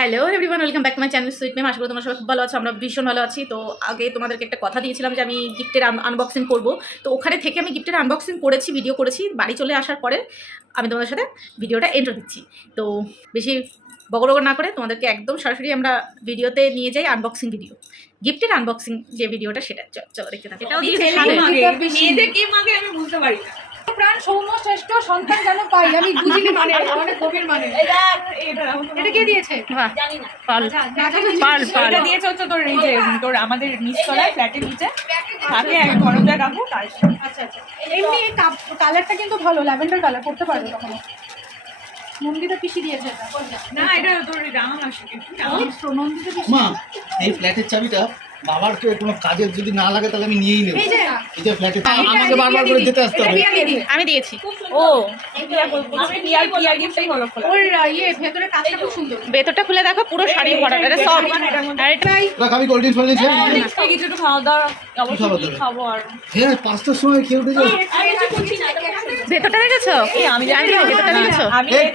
Hello everyone, welcome back to my channel sweet mem. আশা করি তোমরা সবাই খুব ভালো আছো। আমরা ভীষণ ভালো আছি। তো আগে তোমাদেরকে একটা কথা দিয়েছিলাম যে আমি গিফটের আনবক্সিং করব। তো ওখানে থেকে আমি গিফটের আনবক্সিং করেছি, ভিডিও করেছি। বাড়ি চলে আসার পরে আমি তোমাদের সাথে ভিডিওটা এন্টার দিচ্ছি। তো বেশি বগর না করে তোমাদেরকে একদম সরাসরি আমরা ভিডিওতে নিয়ে যাই, আনবক্সিং ভিডিও, গিফটের আনবক্সিং যে ভিডিওটা, সেটা চলো দেখতে থাকি। এটাও দিয়েছে মেয়েদের কি মাগে আমি বুঝতে পারি না। প্রাণ সৌম্য শ্রেষ্ঠ সন্তান যেন পাই, আমি বুঝিনি মানে অনেক গভীর মানে। এটা কে দিয়েছে? বাহ, জানি না। পাল পাল পাল এটা দিয়েছে হচ্ছে তোর এই যে তোর আমাদের নিচতলায় ফ্ল্যাটের নিচে থাকে এক ধরনের কাকু তার। আচ্ছা আচ্ছা, এমনি কালারটা কিন্তু ভালো, ল্যাভেন্ডার কালার করতে পারবে তখন। নন্দিতা পিসি দিয়েছে এটা। না এটা তোর রাঙা মাসি নন্দিতা পিসি। মা, এই ফ্ল্যাটের চাবিটা বাবার কোনো কাজে যদি না লাগে তাহলে আমি নিয়েই নেব। এই যে এই যে ফ্ল্যাটে আমাকে বারবার করে যেতে আসতে হবে। আমি দিয়েছি। ও আমি পিআর পিআর গিফটই হলো খোলা। ওর ভেতরে কাজটা খুব সুন্দর। ভেতরটা খুলে দেখো, পুরো শাড়ি ভরা। এটা সব আর এটা রাখ, আমি কোল্ড ড্রিঙ্কস ফল নিয়েছি। কিছু একটু খাওয়া দাওয়া খাবার অবশ্যই দাবার? খাবো। আর হ্যাঁ, 5টার সময় খেয়ে উঠে যাও। ভেতরটা দেখেছো? আমি ভেতরটা দেখেছো? আমি এই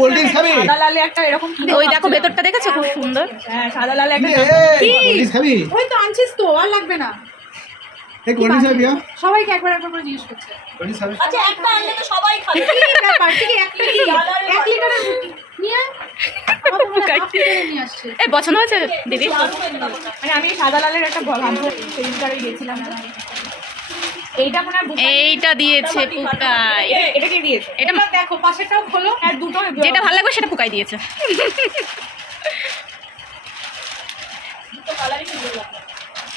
কোল্ড ড্রিঙ্কস খাবি? সাদা লালে একটা এরকম ওই দেখো ভেতরটা দেখেছো? খুব সুন্দর। হ্যাঁ সাদা লালে একটা কোল্ড ড্রিঙ্কস খাবি? ওই তো আনছিস তো, আর লাগবে না। এই কোল্ড ড্রিঙ্কস খাবি? সবাইকে একবার একবার করে জিজ্ঞেস করছে। কোল্ড ড্রিঙ্কস খাবি? আচ্ছা একটা আনলে তো সবাই খাবে। কি ব্যাপার? ঠিক 1 লিটারের নিয়ে আমার মনে হয় 1/2 লিটারের নিয়ে আসছে। এই পছন্দ হয়েছে দিদি? মানে আমি সাদা লালের একটা ভাববো সেদিনকারে গেছিলাম। এইটা মনে হয় এইটা দিয়েছে পুকাই। এটা কে দিয়েছে? এটা এবার দেখো পাশেরটাও খোলো। হ্যাঁ দুটো যেটা ভালো লাগবে সেটা পুকাই দিয়েছে।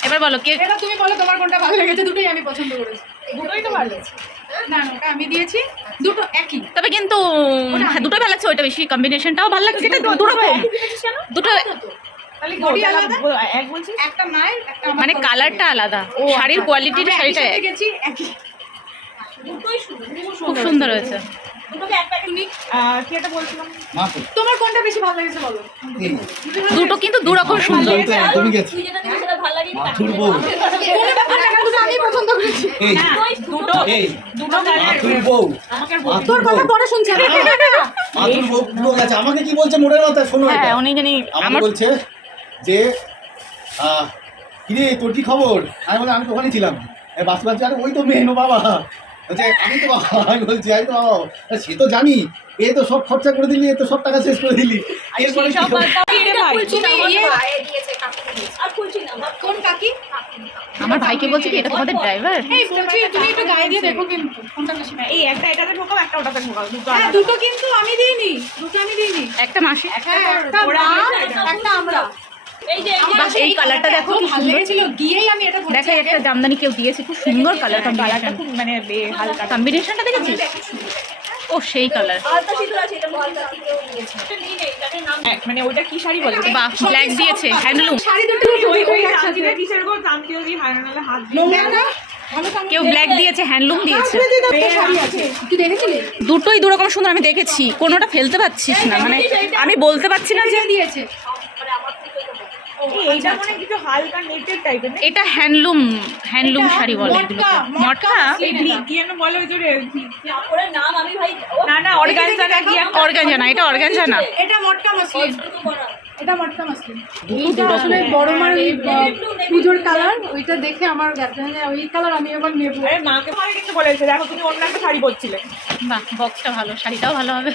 এবার বলো কে? এটা তুমি বলো তোমার কোনটা ভালো লেগেছে। দুটোই আমি পছন্দ করেছি। দুটোই তো ভালো লেগেছে। না না, ওটা আমি দিয়েছি, দুটো একই। তবে কিন্তু হ্যাঁ, দুটোই ভালো লাগছে। ওইটা বেশি, কম্বিনেশনটাও ভালো লাগছে। এটা দুরকম, দুটো তাহলে বডি আলাদা? এক বলছি একটা মায়ের একটা আমার। মানে কালারটা আলাদা, শাড়ির কোয়ালিটিটা শাড়িটা এক। গেছি একই। দুটোই সুন্দর খুব সুন্দর হয়েছে। দুটোকে এক প্যাকেট নিই। কি একটা বলছিলাম? মা তো তোমার কোনটা বেশি ভালো লেগেছে বলো? এই দুটো কিন্তু দুরকম সুন্দর। তো একদমই গেছে। তুই যেটা দিবি সেটা ভালো লাগে না। মাথুর বউ। কোনো ব্যাপার না, দুটো আমি পছন্দ করেছি। এই দুটো এই দুটো মাথুর বউ। আমাকে তোর কথা পরে শুনছি আমি। মাথুর বউ পুরো গেছে। আমাকে কি বলছে মোড়ের মাথায়? শোনো এটা। হ্যাঁ, উনি জানি আমাকে আমার বলছে যে কিরে তোর কি খবর? আমি বলে আমি তো ওখানে ছিলাম। বাস বাস আরে ওই তো মেনো বাবা। বলছে আমি তো বাবা। আমি বলছি আমি তো বাবা। সে তো জানি, এ তো সব খরচা করে দিলি, এ তো সব টাকা শেষ করে দিলি। এরপরে কি সব হবে? আর খুলছি না। কোন কাকি? আমার ভাইকে বলছে কি এটা তোমাদের ড্রাইভার? এই বলছি তুমি একটু গায়ে দিয়ে দেখো কিন্তু কোনটা বেশি ভালো। এই একটা এটাতে ঢোকাও একটা ওটাতে ঢোকাও দুটো হ্যাঁ, দুটো কিন্তু আমি দিইনি, দুটো আমি দিইনি। একটা মাসি। হ্যাঁ, একটা ওরা মা, দিয়েছে, একটা আমরা। এই যে বাহ, এই কালারটা দেখো কি ভালো সুন্দর। লেগেছিল, গিয়েই আমি এটা দেখো একটা জামদানি কেউ দিয়েছে, খুব সুন্দর কালার কালারটা কম্বিনেশন। খুব মানে হালকা কম্বিনেশনটা দেখেছিস? ও সেই কালার। আলতা সিঁদুর আছে এটা হালকা কেউ নিয়েছে এটা নিয়ে নেই এটার নাম মানে ওইটা কি শাড়ি বলে বাহ, ব্ল্যাক দিয়েছে, হ্যান্ডলুম। শাড়ি দুটো ওই ওই চাঁদিটা কিসের গো চাঁদিও দি হারানালে হাত নোংরা না? ভালো কালার। কেউ ব্ল্যাক দিয়েছে, হ্যান্ডলুম দিয়েছে। একটা শাড়ি আছে, তুই দেখেছিলি? দুটোই দুরকম সুন্দর। আমি দেখেছি, কোনোটা ফেলতে পারছিস না, মানে আমি বলতে পারছি না যে দিয়েছে। মানে আমার থেকে এইটা মানে কিছু হালকা নেটের টাইপের না এটা হ্যান্ডলুম, হ্যান্ডলুম শাড়ি বলে এগুলোকে। মটকা এই কি যেন বলে ওই জোরে কাপড়ের নাম আমি ভাই না না অর্গানজা না কি অর্গানজা না, এটা অর্গানজা না। এটা মটকা মাসলিন, এটা মটকা মাসলিন। দুটো এটা আসলে বড় মার ওই পুজোর কালার, ওইটা দেখে আমার গেছে ওই কালার আমি এবার নেবো। আরে মাকে মাকে কিন্তু বলেছে দেখো তুমি অন্য একটা শাড়ি পরছিলে বাহ, বক্সটা ভালো, শাড়িটাও ভালো হবে।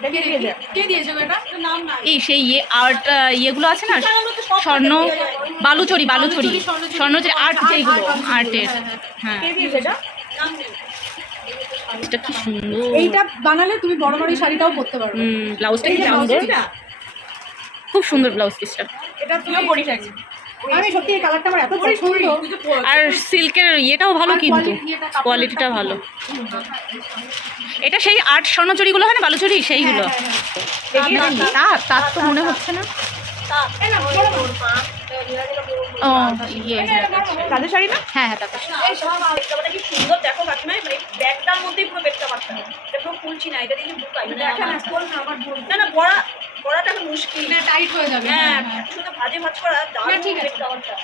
এটা কে দিয়েছে কে দিয়েছে গো এটা? নাম না। এই সেই আর্ট ইয়েগুলো আছে না, স্বর্ণ বালুচরি, বালুচরি স্বর্ণচরি আর্ট, যেগুলো আর্টের। হ্যাঁ, কে দিয়েছে এটা এটা কি সুন্দর। এইটা বানালে তুমি বড় বড় শাড়িটাও পরতে পারবে। ব্লাউজটা কি এই যে সুন্দর, ব্লাউজটা। খুব সুন্দর ব্লাউজ পিসটা। এটা তুইও পরিস একদিন আমি সত্যি এই কালারটা আমার এত পছন্দ। আর সিল্কের ইয়েটাও ভালো, আর কিন্তু কাপড়ের কোয়ালিটিটা ভালো। এটা সেই আর্ট স্বর্ণচুরিগুলো হয় না, বালুচরি, সেইগুলো। তার তো মনে হচ্ছে না। এই না, বড় বড়। ও ইয়ে, তাদের শাড়ি না হ্যাঁ হ্যাঁ, তারপর বেডটা কি সুন্দর দেখো কাকিমা মানে ব্যাগটার মধ্যেই পুরো বেডটা পাচ্ছি এটা পুরো খুলছি না এটা দিয়ে বুকাই মানে না না বড়া বড়াটা একটু মুশকিল এটা টাইট হয়ে যাবে। হ্যাঁ শুধু ভাজে ভাজ করা দারুণ ঠিক আছে। বেডটা আমারটা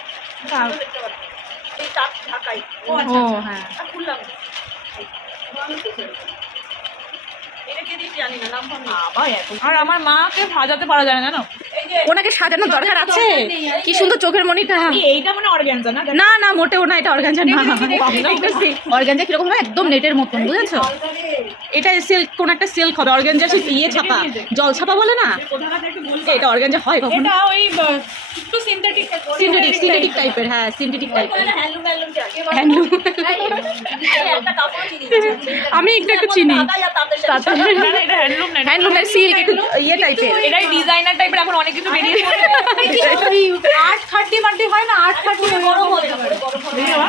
বেডটা এই তাক ঢাকাই ও হ্যাঁ, আর খুললাম এটা কে দিয়েছে জানি না, নাম ফাম নেই। আবার এত আর আমার মাকে সাজাতে পারা যায় না জানো। এই যে ওনাকে সাজানোর দরকার আছে? কি সুন্দর চোখের মণিটা। এইটা মানে অর্গানজা না? না না মোটেও না, এটা অর্গানজা না। অর্গানজা কিরকম হয়, একদম নেটের মতন, বুঝেছো? এটা সিল্ক, কোন একটা সিল্ক হবে। অর্গানজা সে ইয়ে ছাপা, জল ছাপা বলে না, এটা অর্গানজা হয় কখনো? এটা ওই একটু সিনথেটিক সিনথেটিক টাইপের, হ্যাঁ সিনথেটিক টাইপের হ্যান্ডলুম হ্যান্ডলুম চাই। হ্যান্ডলুম। একটা কাপড় চিনি। আমি একটু চিনি দাদা আর তাদের সাথে। না, না, এটা হ্যান্ডলুম না, এটা হ্যান্ডলুমের সিল্ক, একটু ইয়ে টাইপের। এটাই ডিজাইনার টাইপের, এখন অনেক কিছু বেরিয়েছে। ওই আর্ট খাট্টি মাটি হয় না, আর্ট খাট্টি গরম হয়ে যাবে, গরম হয়ে যাবে।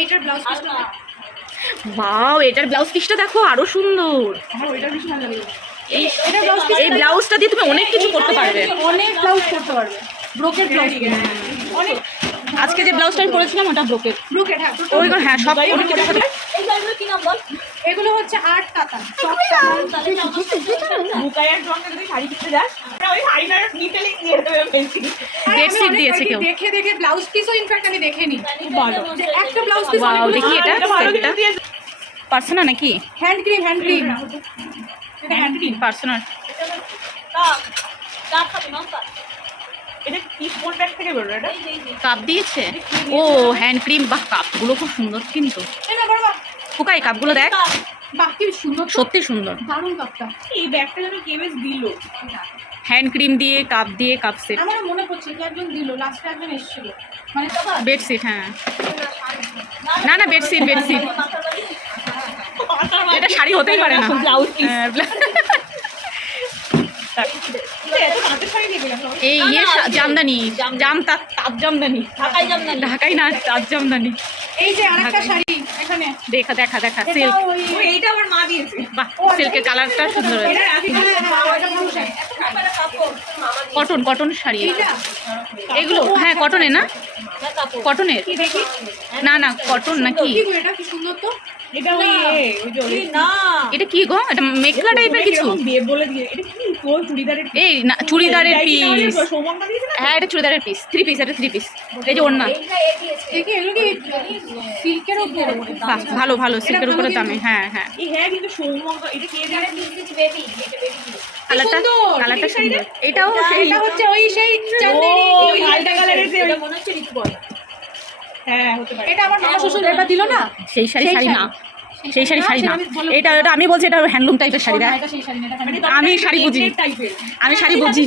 এইটার ব্লাউজ পিসটা ওয়াও, এটার ব্লাউজ পিসটা দেখো আরো সুন্দর। আমার ওইটার বেশি ভালো লাগে। এই এই ব্লাউজটা দিয়ে তুমি অনেক কিছু করতে পারবে। অনেক ব্লাউজ করতে পারবে, ব্রোকেট ব্লাউজ অনেক। আজকে যে ব্লাউজটা আমি পরেছিলাম ওটা ব্রোকেট। ব্রোকেট, হ্যাঁ ওই হ্যাঁ সব অনেক কিছু করতে- এই গাড়িগুলো কি নাম বল? এগুলো হচ্ছে আর্ট কাতা। বুকাইয়ের সঙ্গে যদি শাড়ি কিনতে যাস, আমরা ওই শাড়িটার ডিটেইলিং দিয়ে দেবে বেশি। বেডশিট দিয়েছে কেউ। দেখে দেখে ব্লাউজ পিসও ইনফ্যাক্ট আমি দেখেনি। ভালো। যে একটা ব্লাউজ পিস ওয়াও, দেখি এটা এটা ভালো কিছু দিয়েছে। পার্সোনাল নাকি? হ্যান্ড ক্রিম, হ্যান্ড ক্রিম, এটা হ্যান্ড ক্রিম। পার্সোনাল। চা খাবি না চা? এটা কি কোন ব্যাগ থেকে বেরোলো এটা? এই যে, এই যে। কাপ দিয়েছে। ও হ্যান্ড ক্রিম, বাহ কাপগুলো খুব সুন্দর কিন্তু। এই না বড় ফুকা এই কাপগুলো দেখ, বাহ কি সুন্দর, সত্যি সুন্দর। দারুণ কাপটা। এই ব্যাগটা যেন কে বেশ দিল। হ্যান্ড ক্রিম দিয়ে কাপ সেট, আমারও মনে পড়ছে যে একজন দিল, লাস্টে একজন এসেছিল, মানে বেডশিট। হ্যাঁ না না বেডশিট, এটা শাড়ি হতেই পারে না। Blouse piece. হ্যাঁ, এত হাতের শাড়ি দিয়ে গেলাম। এই ইয়ে জামদানি, তাঁত জামদানি, ঢাকায় যাম না। ঢাকাই না, তাঁত জামদানি। এই যে আরেকটা শাড়ি এখানে, দেখা সিল্ক। এটা ওই ও এইটা আমার মা দিয়েছে। বাহ সিল্কের কালারটা সুন্দর হয়েছে। এটা রাখি। এটা ভালো শাড়ি। কটন শাড়ি এইটা এগুলো, হ্যাঁ কটনের না, কটনের না না কটন নাকি? কি গো, এটা কি সুন্দর তো। এটা ওই ওই যে এই না। এটা কি গো, এটা মেখলা টাইপের কিছু? এরকম দিয়ে বলে দিয়ে এটা কি তোর চুড়িদারের এই না চুড়িদারের পিস। সৌমনটা দিয়েছে না? হ্যাঁ এটা চুড়িদারের পিস, 3 পিস, এটা 3 পিস। এই যে ওড়না, দেখি এগুলো কি সিল্কের উপর, বাহ ভালো সিল্কের উপরে দামে। হ্যাঁ হ্যাঁ এই হ্যাঁ কিন্তু সৌমনটা এটা কে দিয়ে কালারটা সুন্দর। এটাও সেই এটা হচ্ছে ওই সেই চাঁদেরি, ওই হালকা কালারের যে এটা মনে হচ্ছে ঋতুপর্ণ। হ্যাঁ হতে পারে। এটা আমার মামা শ্বশুর এটা দিল না, সেই শাড়ি না, সেই শাড়ি না। বলো। এটা আমি বলছি এটা হ্যান্ডলুম টাইপের শাড়ি। দেখ এটা সেই শাড়ি না, এটা মানে হ্যান্ডলুম। আমি শাড়ি বুঝি, টাইপের। আমি শাড়ি বুঝি।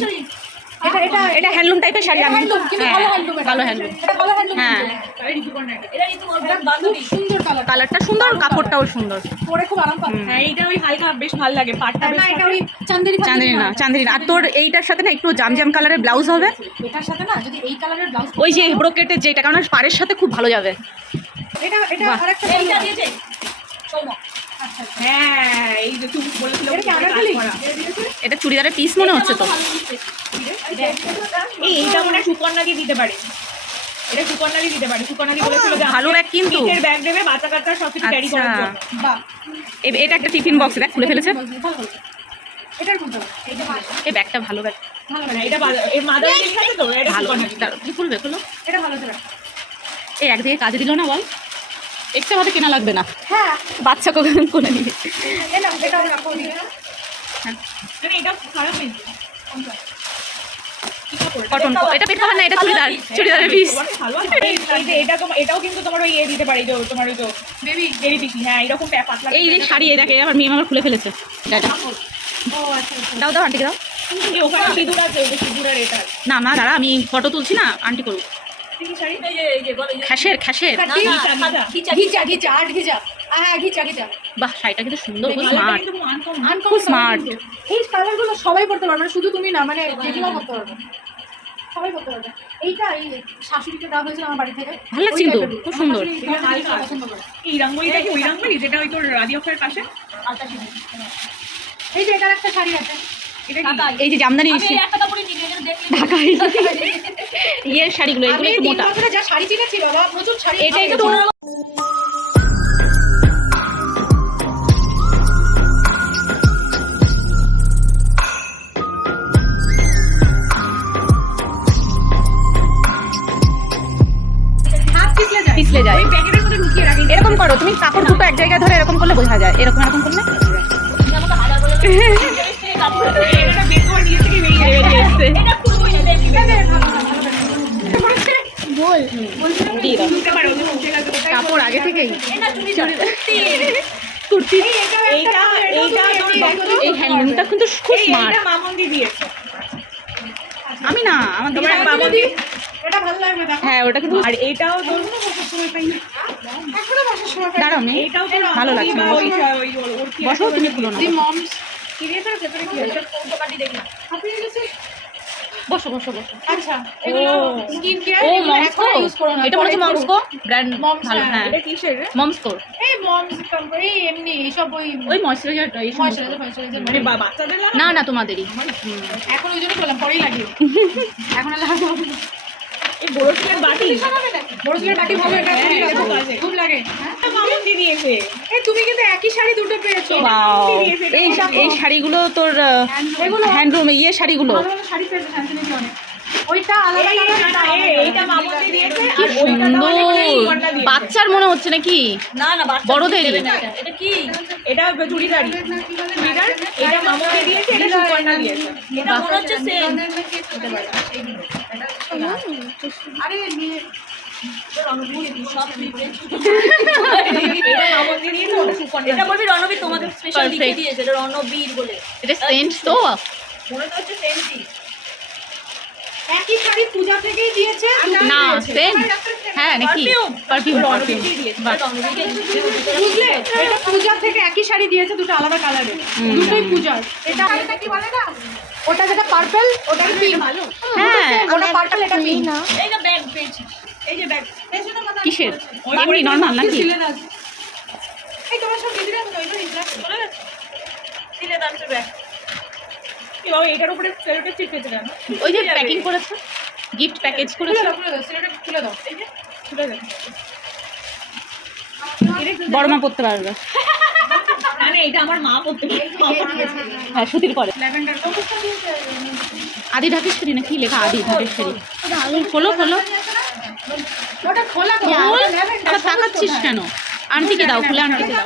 এটা হ্যান্ডলুম টাইপের শাড়ি। আমি হ্যান্ডলুম, কিন্তু ভালো হ্যান্ডলুম, ভালো হ্যান্ডলুম। এটা ভালো হ্যান্ডলুম। হ্যাঁ তাই ঋতুপর্ণা এটা। এটা ঋতুপর্ণ খুব বান্ধবী। সুন্দর কালার, কালারটা সুন্দর, কাপড়টাও সুন্দর। পরে খুব আরাম পাবে। হ্যাঁ এইটা ওই হালকা বেশ ভালো লাগে, পাটটা বেশ না এটা ওই চাঁদেরি চাঁদেরি না। আর তোর এইটার সাথে না একটু জাম কালারের ব্লাউজ হবে। এটার সাথে না যদি এই কালারের ব্লাউজ, ওই যে ব্রোকেটের যেটা, কারণ পাড়ের সাথে খুব ভালো যাবে। এটা বাহ। আরেকটা এইটা দিয়েছে সৌম। আচ্ছা আচ্ছা। হ্যাঁ এই যে তুমি বলেছিল এটা কি কাজ আনারকলি? করা। এটা চুড়িদারের পিস মনে হচ্ছে তো। এইটা মনে হয় সুকন্যা দিয়ে দিতে পারে। এটা সুকন্যা দিয়ে দিতে পারে। সুকন্যা দিয়ে বলেছিল যে ভালো ব্যাগ কিন্তু। পিঠের ব্যাগ দেবে, বাচ্চা কাচ্চা সব কিছু ক্যারি করার আচ্ছা। জন্য। বাহ, এটা একটা টিফিন বক্স, দেখ খুলে ফেলেছে। ভালো ভালো। এটার কোনটা? এটা ভালো, এই ব্যাগটা ভালো ব্যাগ, ভালো মানে লাগে। এটা এর মাদার লেখা আছে তো, এটা ভালো। সুকন্যা দিয়ে। দাঁড়াও, তুই খুলবে খুলো। এটা ভালো দেবে। এই একদিকে কাজে দিল না বল, এক্সট্রা ভাবে কেনা লাগবে না, হ্যাঁ, বাচ্চাকে করে নিবে। এটা এটা রাখো দিকে। মানে এটা খারাপ নেই। কি কাপড়? কটন, এটা পেট কভার না, এটা চুড়িদারের পিস। ভালো আছে। এই যে এটাও কিন্তু তোমার ওই দিতে পারে, তোমার ওই বেবি, বেবি পিসি। হ্যাঁ এরকম পাতলা। এই যে শাড়ি, এই দেখে আমার মেয়ে আমার খুলে ফেলেছে। দাদা ও আচ্ছা আচ্ছা। দাও আন্টিকে দাও। ওখানে সিঁদুর আছে, ওই যে সিঁদুরের এটা। না মা দাঁড়া, আমি ফটো তুলছি না, আন্টি করবো। কি শাড়ি? এই যে বলে যে খ্যাসের না না ঘিচা, ঘিচা ঘিচা আর্ট ঘিচা, হ্যাঁ ঘিচা ঘিচা। বাহ শাড়িটা কিন্তু সুন্দর, খুব কালারটা স্মার্ট। কিন্তু আনকমন। Uncommon smart। এই কালারগুলো সবাই করতে পারবে, মানে শুধু তুমি না, মানে জেঠিমা করতে পারবে, সবাই করতে পারবে। এইটা এই শাশুড়িকে দেওয়া হয়েছিল আমার বাড়ি থেকে, ভালো লাগছে কিন্তু, খুব সুন্দর। পছন্দ করে। এই রঙ্গোলিটা কি ওই রঙ্গোলি যেটা ওই তোর রাদিওফের পাশে? আলতা সিঁদুর। এই যে এটার একটা শাড়ি আছে, এটা কি? ঢাকায়। এই যে জামদানি আমি এই একটা কাপড়ই নিয়ে গেলাম, দেখলি? ঢাকাই ইয়ের শাড়িগুলো, এগুলো আমি একটু 3 মোটা। বছরে যা শাড়ি কিনেছি বাবা, প্রচুর শাড়ি। এটা আমি একটু হাত পিছলে যায়। পিছলে যায়। ওই প্যাকেটের মধ্যে ঢুকিয়ে রাখি। এরকম করো তুমি, কাপড় দুটো এক জায়গায় ধরে এরকম করলে বোঝা যায়। এরকম করলে তুমি আমাকে হাজার বলে কাপড় এটা বের করে নিয়ে থেকে বেরিয়ে এসছে এটা খুলবই না, এটা দিয়ে দাও। বুঝতে পারো উঠে গেছে কাপড় আগে থেকেই এটা চুড়িদার কুর্তি এইটা তোর এই হ্যান্ডলুমটা কিন্তু খুব স্মার্ট। এইটা মামুন্দি দিয়েছে আমি না আমার তোমার দিকে- মামুন্দি এটা ভালো লাগবে দেখো। হ্যাঁ ওটা কিন্তু আর এইটাও তোর এখনো বসার সময় পাই না। দাঁড়াও নেই এইটাও তোর ভালো লাগছে না। ওর কি বসো তুমি খুলো না দি মমস কি দিয়েছে ভেতরে কি আছে কৌটোকাটি দেখলাম। আপনি গেছে বসো বসো বসো আচ্ছা এগুলো ও। স্কিন কেয়ার ও মমসকো ইউজ করো না এটা মনে হচ্ছে মমসকো ব্র্যান্ড Moms, ভালো হ্যাঁ। হ্যাঁ এটা কিসের রে মমসকো এই মমস কোম্পানি এমনি এইসব ওই ময়শ্চারাইজারটা এই সমস্ত। ময়শ্চারাইজার মানে বাচ্চাদের লাগে না না তোমাদেরই এখন ওই জন্য বললাম পরেই লাগিও এখন আর লাগাবো না। এই বড়শিলের বাটি বড় ছেলের বাটি ভালো এটা হ্যাঁ, খুব খুব লাগে। আছে। খুব লাগে হ্যাঁ? মামুন্দি দিয়েছে এই তুমি কিন্তু একই শাড়ি দুটো পেয়েছো Wow, এই শাড়িগুলো তোর এগুলো হ্যান্ডলুম ইয়ে শাড়িগুলো ভালো ভালো শাড়ি পেয়েছো শান্তিনিকে অনেক ওইটা আলাদা এই কালার না, এটা না, আলাদা এইটা colour। মামুন্দি দিয়েছে কি আর ওইটা সুন্দর তাহলে মানে সুকন্যা দিয়েছে। বাচ্চার মনে হচ্ছে নাকি না না বাচ্চা বড়দেরই। দেবে না এটা। এটা কি? এটা চুড়িদারি চুড়িদার এটা মামুন্দি দিয়েছে এটা সুকন্যা দিয়েছে এটা মনে হচ্ছে সেম। আরে নিয়ে সব different। এটা মামুন্দি দিয়েছে ওটা সুকন্যা এটা বলবি রণবীর তোমাদের স্পেশাল লিখে Perfect. দিয়েছে, এটা রণবীর বলে। এটা সেন্ট তো মনে তো হচ্ছে সেমই। একই শাড়ি পূজা থেকেই দিয়েছে দুটোই না দিয়েছে। সেন্ট হ্যাঁ নাকি Perfume? পারফিউম রণবীরকেই দিয়েছে। বাহ। রণবীরকে বুঝলে এটা পূজা থেকে একই শাড়ি দিয়েছে দুটো আলাদা কালারের দুটোই পূজার এটা এটা কি বলে না ওটা যেটা পার্পল ওটা পিঙ্ক ভালো হ্যাঁ ওটা পার্পল এটা পিঙ্ক না এই না ব্যাগ পেয়েছি, এই যে ব্যাগ কিসের এমনি নর্মাল নাকি এই তোমার সব দিদিরা ওইটা দিদিরা চলে গেছে দিলে দাঁড়ছে ব্যাগ। কি বাবা এটার উপরে সেলোটেপ চিপকেছে কেন ওই যে প্যাকিং করেছে গিফট প্যাকেজ খুলে করেছে দাও খুলে দাও সেটা খুলে দাও এই যে খুলে গেছে বড় মা পড়তে পারবে না না এটা আমার মা পড়তে পারে হ্যাঁ সুতির পরে ল্যাভেন্ডার কতটা দিয়েছে আদি ঢাকেশ্বরী না কি লেখা আদি ঢাকেশ্বরী খোলো খোলো ওটা খোলা তো খোল ল্যাভেন্ডার আবার তাকাচ্ছিস কেন আন্টিকে দাও খুলে আন্টিকে দাও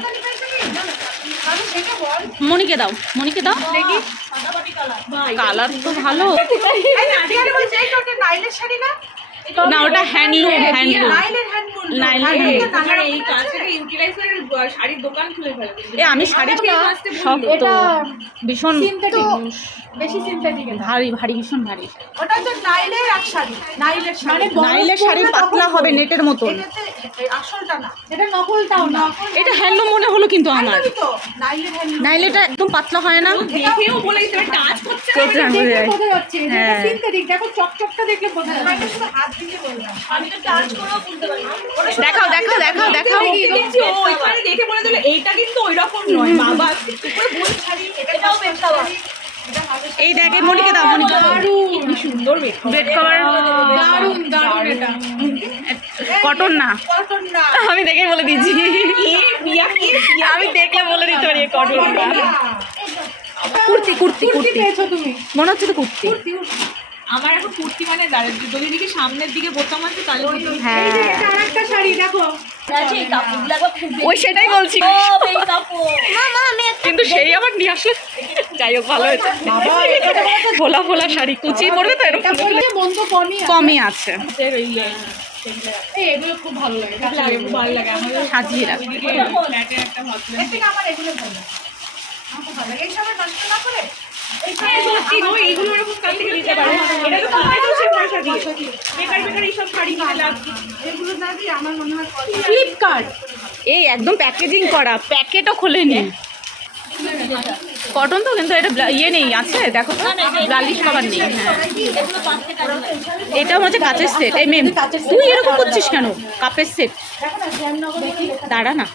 আমি সেটা বল মনিকে দাও মনিকে দাও দেখি সাদাপাটি কালার। কালার তো ভালো এই আদিকে বলছে এই ওটা নাইলের শাড়ি না না ওটা হ্যান্ডলুম হ্যান্ডলুম নাইলের হ্যান্ডলুম নাইলের আমার এই কাজ থেকে ইউটিলাইজার শাড়ির দোকান খুলে ফেলবে এ আমি শাড়ি সব তো এটা ভীষণ সিনথেটিক বেশি সিনথেটিক ভারী ভারী ভীষণ ভারী ওটা হচ্ছে নাইলের এক শাড়ি নাইলের শাড়ি নাইলের শাড়ি পাতলা হবে নেটের মতন আসলটা না এটা নকলটাও না এটা হ্যান্ডলুম মনে হলো কিন্তু আমার একদমই তো নাইলের হ্যান্ডলুম নাইলেটা একদম পাতলা হয় না দেখেও বলে দিতে টাচ করছে না। করতে হবে। দেখে বোঝা যাচ্ছে যে এটা হ্যাঁ। সিনথেটিক দেখো চকচকটা দেখলে বোঝা যাচ্ছে শুধু হাত দিয়ে বললাম আমি তো টাচ করেও বলতে পারি না। ওটা শুধু দেখাও দেখাও দেখাও দেখাও দেখছি ও ওইখানে দেখে বলে দিল এইটা কিন্তু ওইরকম নয় বাবা এটাও বেচতাবা। এই দেখ এই মনিকে দাও মনিকে দাও দারুণ কি সুন্দর বেড বেড কভার দারুণ দারুণ এটা কটন না কটন না আমি দেখে বলে দিচ্ছি আমি দেখলে বলে দিতে পারি কটন না কুর্তি কুর্তি কুর্তি কুর্তি পেয়েছো তুমি মনে হচ্ছে তো কুর্তি কুর্তি আমার এখন কুর্তি মানে দাঁড়ায় যদি দিকে সামনের দিকে বোতাম আছে তাহলে হ্যাঁ এই যে এটা আরেকটা শাড়ি দেখো আছে এই কাপড়গুলো একবার খুব ওই সেটাই বলছি সব এই কাপড়। কিন্তু সেই আবার নিয়ে আসলে যাই হোক ভালো হয়েছে ফোলা ফোলা শাড়ি কুচি পরবে তো এরকম তারপরে মন তো কমই আছে কমই আছে এই এগুলো খুব ভালো লাগে লাগে খুব ভালো লাগে আমাদের সাজিয়ে রাখ ফ্ল্যাটে একটা ভাবলাম এর থেকে আমার এগুলো ভালো লাগে আমার খুব ভালো লাগে এই সময় নষ্ট না করে এই এইগুলো এরকম কাছ থেকে নিতে পারে এটা তো তোমার তো সে পয়সা দিয়ে বেকার বেকার এইসব শাড়ি কিনে লাভ কি? এগুলো না দিয়ে আমার মনে হয় ফ্লিপকার্ট এই একদম প্যাকেজিং করা প্যাকেটও খোলেনি কটন তো কিন্তু এটা ইয়ে নেই আছে দেখো তো লালিশ কভার নেই হ্যাঁ এগুলো 5 থেকে টাকা লাগে। এটা হচ্ছে কাচের সেট এই মেম তুই এরকম করছিস কেন কাপের সেট দেখো না জ্যামনগর দেখি দাঁড়া না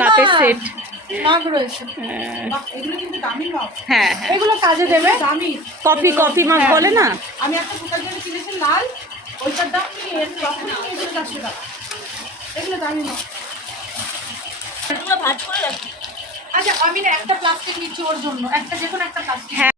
কাপের সেট মাগ রয়েছে বাহ, এগুলো কিন্তু দামি মাগ হ্যাঁ হ্যাঁ এগুলো কাজে দেবে দামি কফি কফি মাগ বলে না আমি একটা ফুটার জন্য কিনেছি লাল ওইটার দাম কি এর তখন এগুলো 400 টাকা এগুলো দামি মাগ এগুলো ভাঁজ করে রাখি। আচ্ছা আমি না একটা প্লাস্টিক নিচ্ছি ওর জন্য একটা যে কোনো একটা প্লাস্টিক হ্যাঁ